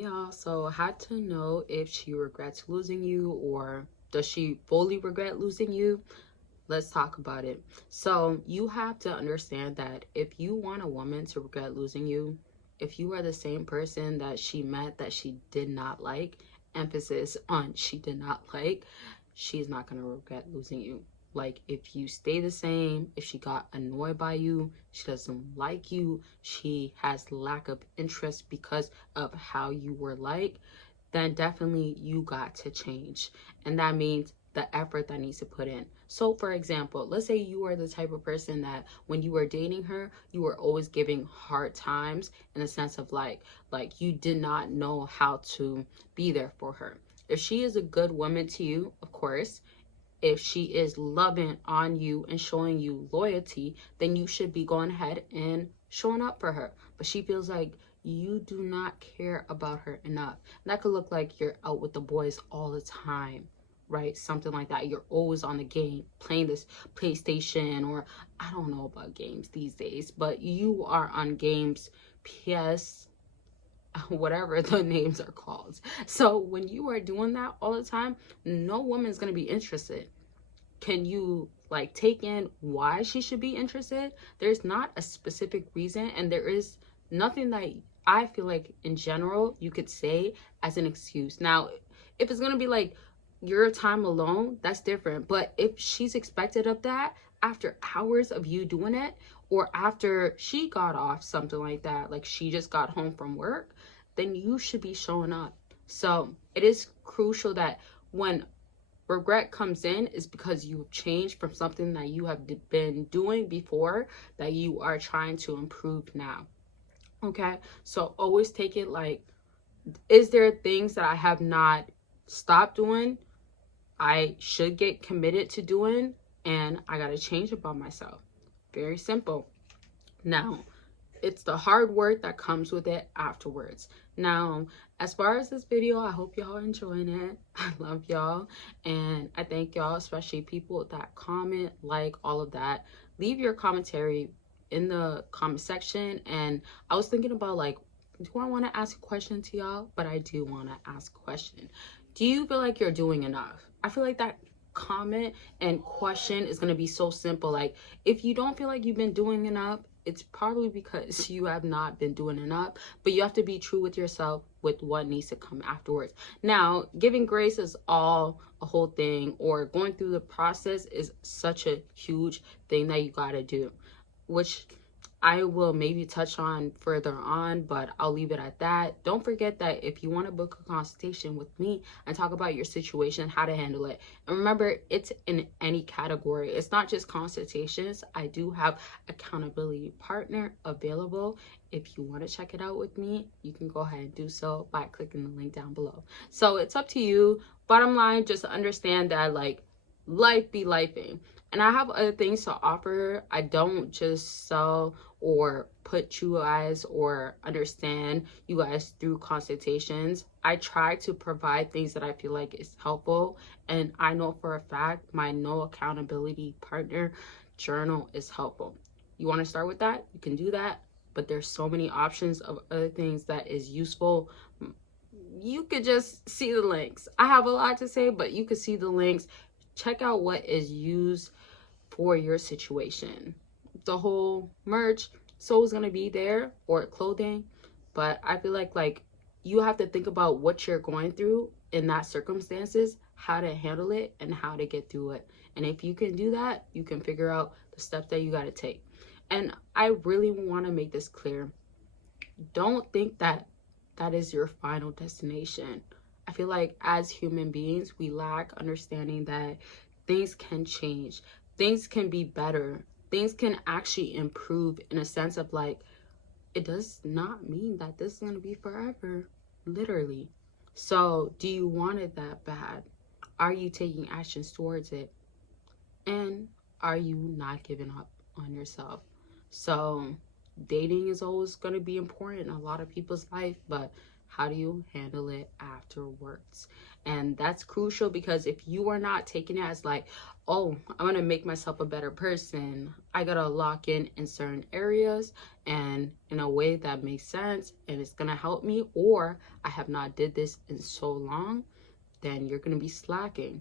y'all. So I had to know if she regrets losing you or does she fully regret losing you. Let's talk about it. So you have to understand that if you want a woman to regret losing you, if you are the same person that she met that she did not like, emphasis on she did not like, she's not going to regret losing you. Like, if you stay the same, if she got annoyed by you, she doesn't like you, she has lack of interest because of how you were like, then definitely you got to change. And that means the effort that needs to put in. So for example, let's say you are the type of person that when you were dating her, you were always giving hard times in the sense of like you did not know how to be there for her. If she is a good woman to you, of course, if she is loving on you and showing you loyalty, then you should be going ahead and showing up for her. But she feels like you do not care about her enough. And that could look like you're out with the boys all the time, right? Something like that. You're always on the game, playing this PlayStation, or I don't know about games these days, but you are on games, PS, whatever the names are called. So when you are doing that all the time, no woman's going to be interested. Can you like take in why she should be interested? There's not a specific reason, and there is nothing that I feel like in general you could say as an excuse. Now, if it's going to be like your time alone, that's different. But if she's expected of that after hours of you doing it, or after she got off, something like that, like she just got home from work, then you should be showing up. So it is crucial that when regret comes in is because you've changed from something that you have been doing before that you are trying to improve now. Okay, so always take it like, is there things that I have not stopped doing, I should get committed to doing, and I gotta change about myself? Very simple. Now, it's the hard work that comes with it afterwards. Now, as far as this video, I hope y'all enjoying it. I love y'all, and I thank y'all, especially people that comment, like, all of that. Leave your commentary in the comment section. And I was thinking about like, do I want to ask a question to y'all? But I do want to ask a question. Do you feel like you're doing enough? I feel like that comment and question is going to be so simple. Like, if you don't feel like you've been doing enough, it's probably because you have not been doing enough. But you have to be true with yourself with what needs to come afterwards. Now, giving grace is all a whole thing, or going through the process is such a huge thing that you got to do, which I will maybe touch on further on, but I'll leave it at that. Don't forget that if you want to book a consultation with me and talk about your situation, how to handle it. And remember, it's in any category. It's not just consultations. I do have accountability partner available. If you want to check it out with me, you can go ahead and do so by clicking the link down below. So it's up to you. Bottom line, just understand that like life be lifing. And I have other things to offer. I don't just sell or put you guys or understand you guys through consultations. I try to provide things that I feel like is helpful. And I know for a fact my no accountability partner journal is helpful. You want to start with that? You can do that. But there's so many options of other things that is useful. You could just see the links. I have a lot to say, but you could see the links. Check out what is used for your situation. The whole merch, so is going to be there, or clothing, but I feel like you have to think about what you're going through in that circumstances, how to handle it and how to get through it. And if you can do that, you can figure out the steps that you got to take. And I really want to make this clear. Don't think that that is your final destination. I feel like as human beings, we lack understanding that things can change, things can be better, things can actually improve, in a sense of like, it does not mean that this is going to be forever, literally. So do you want it that bad? Are you taking actions towards it? And are you not giving up on yourself? So dating is always going to be important in a lot of people's life, but how do you handle it afterwards? And that's crucial, because if you are not taking it as like, oh, I'm gonna make myself a better person, I gotta lock in certain areas and in a way that makes sense and it's gonna help me, or I have not did this in so long, then you're gonna be slacking.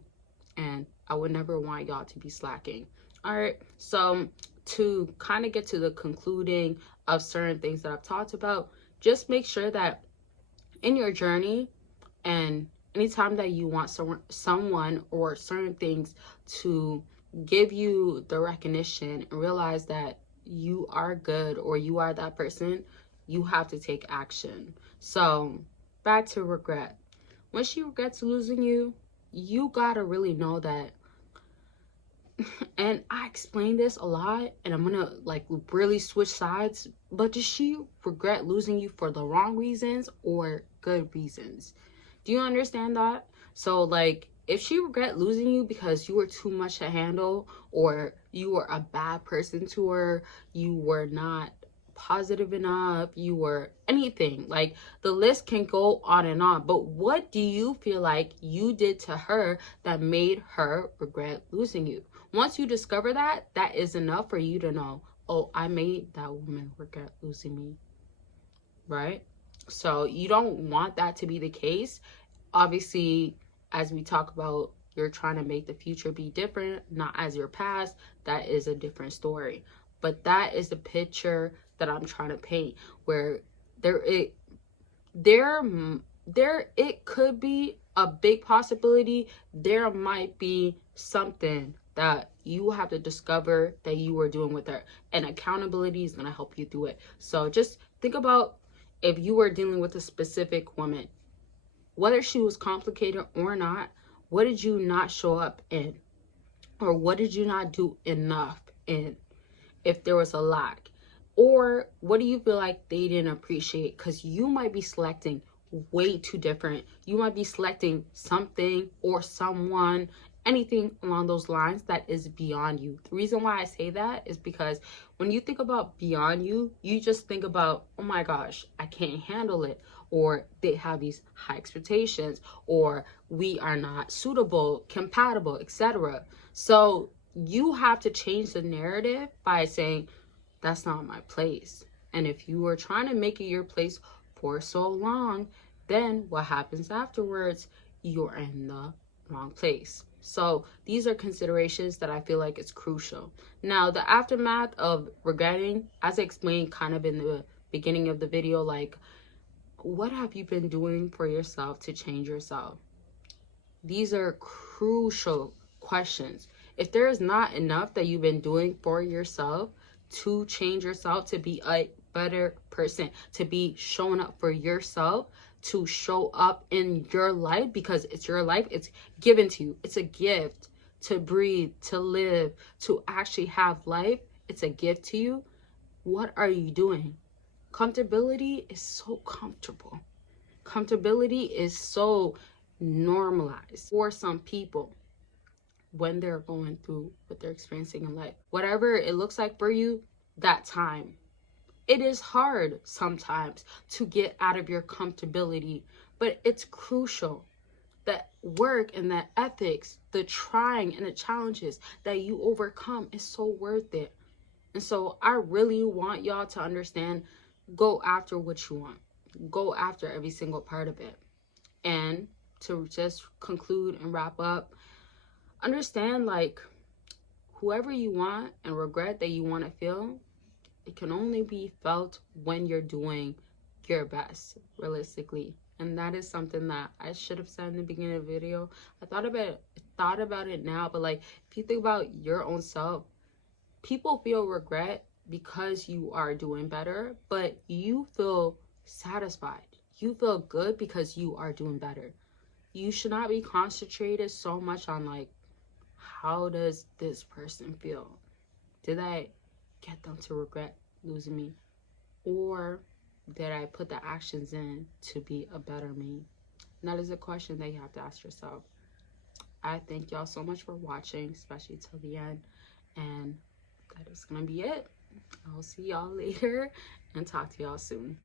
And I would never want y'all to be slacking. All right, so to kind of get to the concluding of certain things that I've talked about, just make sure that in your journey, and anytime that you want someone or certain things to give you the recognition and realize that you are good or you are that person, you have to take action. So back to regret. When she regrets losing you, you gotta really know that, and I explain this a lot and I'm gonna like really switch sides, but does she regret losing you for the wrong reasons or good reasons? Do you understand that? So like, if she regret losing you because you were too much to handle, or you were a bad person to her, you were not positive enough, you were anything, like the list can go on and on, but what do you feel like you did to her that made her regret losing you? Once you discover that, that is enough for you to know, oh, I made that woman regret losing me, right? So you don't want that to be the case. Obviously, as we talk about, you're trying to make the future be different, not as your past. That is a different story. But that is the picture that I'm trying to paint, where there it there there it could be a big possibility. There might be something that you have to discover that you were doing with her, and accountability is going to help you through it. So just think about, if you were dealing with a specific woman, whether she was complicated or not, what did you not show up in? Or what did you not do enough in, if there was a lack? Or what do you feel like they didn't appreciate? Because you might be selecting way too different. You might be selecting something or someone, anything along those lines that is beyond you. The reason why I say that is because when you think about beyond you, you just think about, oh my gosh, I can't handle it, or they have these high expectations, or we are not suitable, compatible, etc. So you have to change the narrative by saying, that's not my place. And if you were trying to make it your place for so long, then what happens afterwards? You're in the wrong place. So these are considerations that I feel like is crucial. Now, the aftermath of regretting, as I explained kind of in the beginning of the video, like, what have you been doing for yourself to change yourself? These are crucial questions. If there is not enough that you've been doing for yourself to change yourself, to be a better person, to be showing up for yourself, to show up in your life, because it's your life, it's given to you, it's a gift to breathe, to live, to actually have life, it's a gift to you. What are you doing? Comfortability is so comfortable. Comfortability is so normalized for some people when they're going through what they're experiencing in life. Whatever it looks like for you, that time. It is hard sometimes to get out of your comfortability, but it's crucial. That work and that ethics, the trying and the challenges that you overcome is so worth it. And so I really want y'all to understand, go after what you want. Go after every single part of it. And to just conclude and wrap up, understand, like, whoever you want and regret that you want to feel, it can only be felt when you're doing your best, realistically. And that is something that I should have said in the beginning of the video. I thought about it now, but like, if you think about your own self, people feel regret because you are doing better, but you feel satisfied. You feel good because you are doing better. You should not be concentrated so much on like, how does this person feel? Did I get them to regret losing me? Or did I put the actions in to be a better me? And that is a question that you have to ask yourself. I thank y'all so much for watching, especially till the end. And that is going to be it. I'll see y'all later and talk to y'all soon.